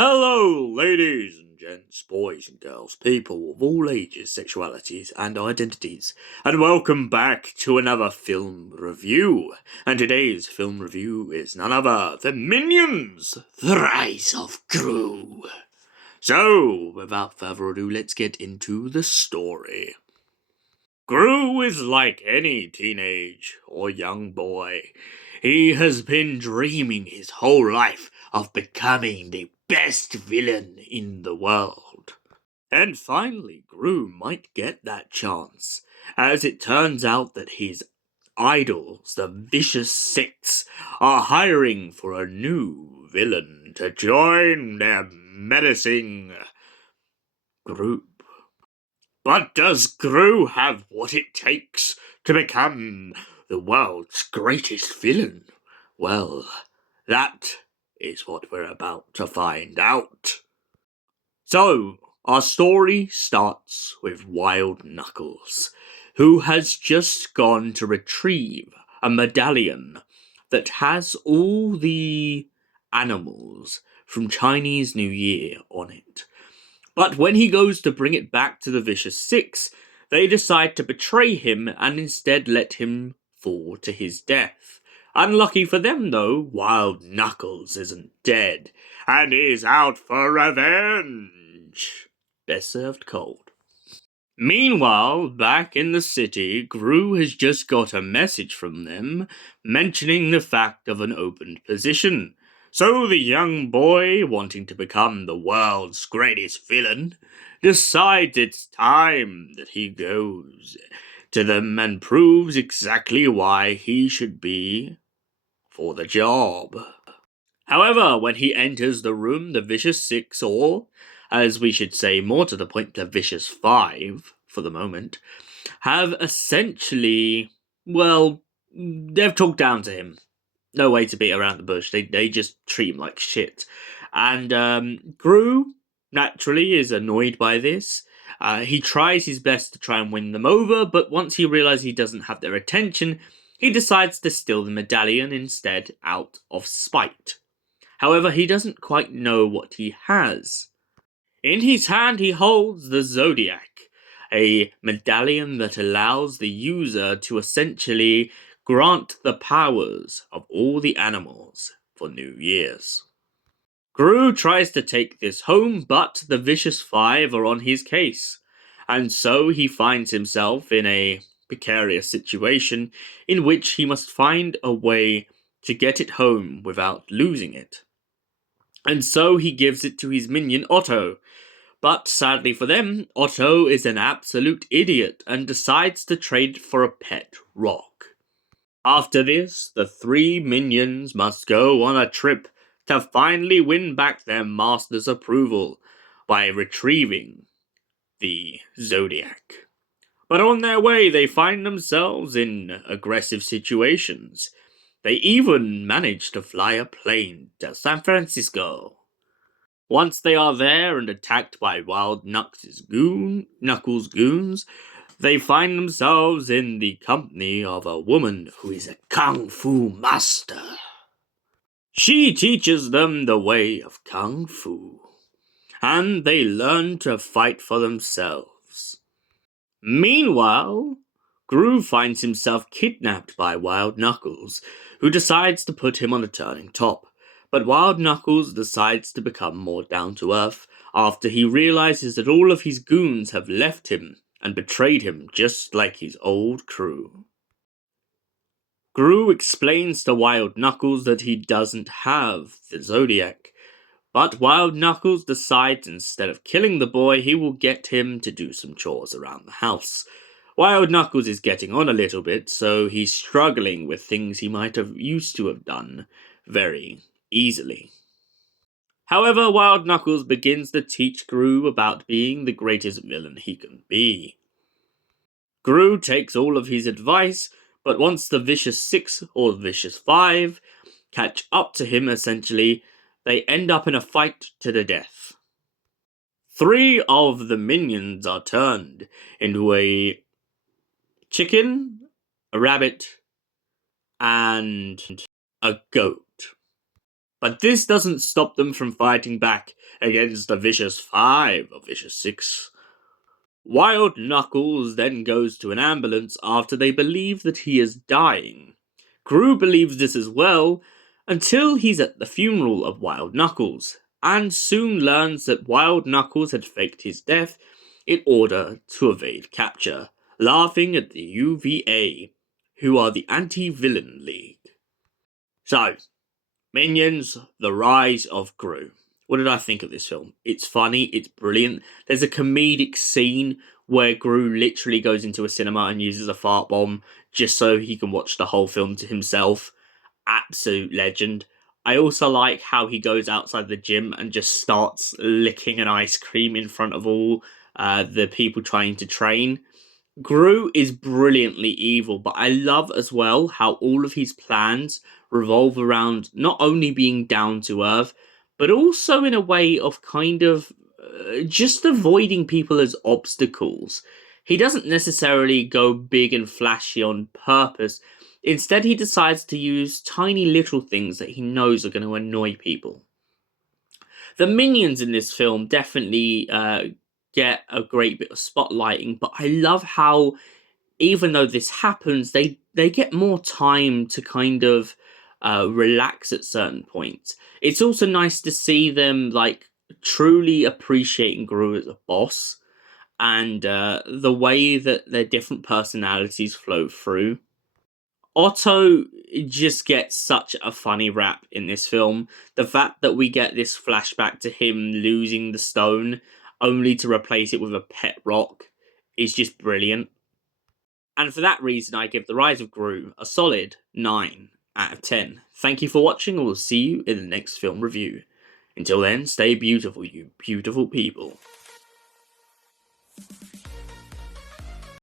Hello, ladies and gents, boys and girls, people of all ages, sexualities, and identities, and welcome back to another film review. And today's film review is none other than Minions: The Rise of Gru. So, without further ado, let's get into the story. Gru is like any teenage or young boy. He has been dreaming his whole life of becoming the best villain in the world. And finally, Gru might get that chance, as it turns out that his idols, the Vicious Six, are hiring for a new villain to join their menacing group. But does Gru have what it takes to become the world's greatest villain? Well, that is what we're about to find out. So, our story starts with Wild Knuckles, who has just gone to retrieve a medallion that has all the animals from Chinese New Year on it. But when he goes to bring it back to the Vicious Six, they decide to betray him and instead let him fall to his death. Unlucky for them, though, Wild Knuckles isn't dead, and is out for revenge. Best served cold. Meanwhile, back in the city, Gru has just got a message from them mentioning the fact of an opened position. So the young boy, wanting to become the world's greatest villain, decides it's time that he goes to them and proves exactly why he should be for the job. However, when he enters the room, the Vicious Six, or, as we should say more to the point, the Vicious Five, for the moment, have essentially, well, they've talked down to him. No way to beat around the bush. They just treat him like shit. And Gru, naturally, is annoyed by this. He tries his best to try and win them over, but once he realizes he doesn't have their attention, he decides to steal the medallion instead out of spite. However, he doesn't quite know what he has. In his hand, he holds the Zodiac, a medallion that allows the user to essentially grant the powers of all the animals for New Year's. Gru tries to take this home, but the Vicious Five are on his case, and so he finds himself in a precarious situation in which he must find a way to get it home without losing it. And so he gives it to his minion Otto. But sadly for them, Otto is an absolute idiot and decides to trade it for a pet rock. After this, the three minions must go on a trip to finally win back their master's approval by retrieving the Zodiac. But on their way, they find themselves in aggressive situations. They even manage to fly a plane to San Francisco. Once they are there and attacked by Wild Knuckles' goons, they find themselves in the company of a woman who is a kung fu master. She teaches them the way of kung fu, and they learn to fight for themselves. Meanwhile, Gru finds himself kidnapped by Wild Knuckles, who decides to put him on a turning top. But Wild Knuckles decides to become more down-to-earth after he realizes that all of his goons have left him and betrayed him just like his old crew. Gru explains to Wild Knuckles that he doesn't have the Zodiac, but Wild Knuckles decides instead of killing the boy, he will get him to do some chores around the house. Wild Knuckles is getting on a little bit, so he's struggling with things he might have used to have done very easily. However, Wild Knuckles begins to teach Gru about being the greatest villain he can be. Gru takes all of his advice, but once the Vicious Six or Vicious Five catch up to him, essentially, they end up in a fight to the death. Three of the minions are turned into a chicken, a rabbit, and a goat. But this doesn't stop them from fighting back against the Vicious Five or Vicious Six. Wild Knuckles then goes to an ambulance after they believe that he is dying. Gru believes this as well until he's at the funeral of Wild Knuckles, and soon learns that Wild Knuckles had faked his death in order to evade capture, laughing at the UVA, who are the Anti-Villain League. So, Minions, The Rise of Gru. What did I think of this film? It's funny, it's brilliant. There's a comedic scene where Gru literally goes into a cinema and uses a fart bomb just so he can watch the whole film to himself. Absolute legend. I also like how he goes outside the gym and just starts licking an ice cream in front of all the people trying to train. Gru is brilliantly evil, but I love as well how all of his plans revolve around not only being down to earth, but also in a way of kind of just avoiding people as obstacles. He doesn't necessarily go big and flashy on purpose. Instead, he decides to use tiny little things that he knows are going to annoy people. The minions in this film definitely get a great bit of spotlighting, but I love how even though this happens, they get more time to kind of relax at certain points. It's also nice to see them like truly appreciating Gru as a boss and the way that their different personalities flow through. Otto just gets such a funny rap in this film. The fact that we get this flashback to him losing the stone only to replace it with a pet rock is just brilliant. And for that reason, I give The Rise of Gru a solid 9 out of 10. Thank you for watching, and we'll see you in the next film review. Until then, stay beautiful, you beautiful people.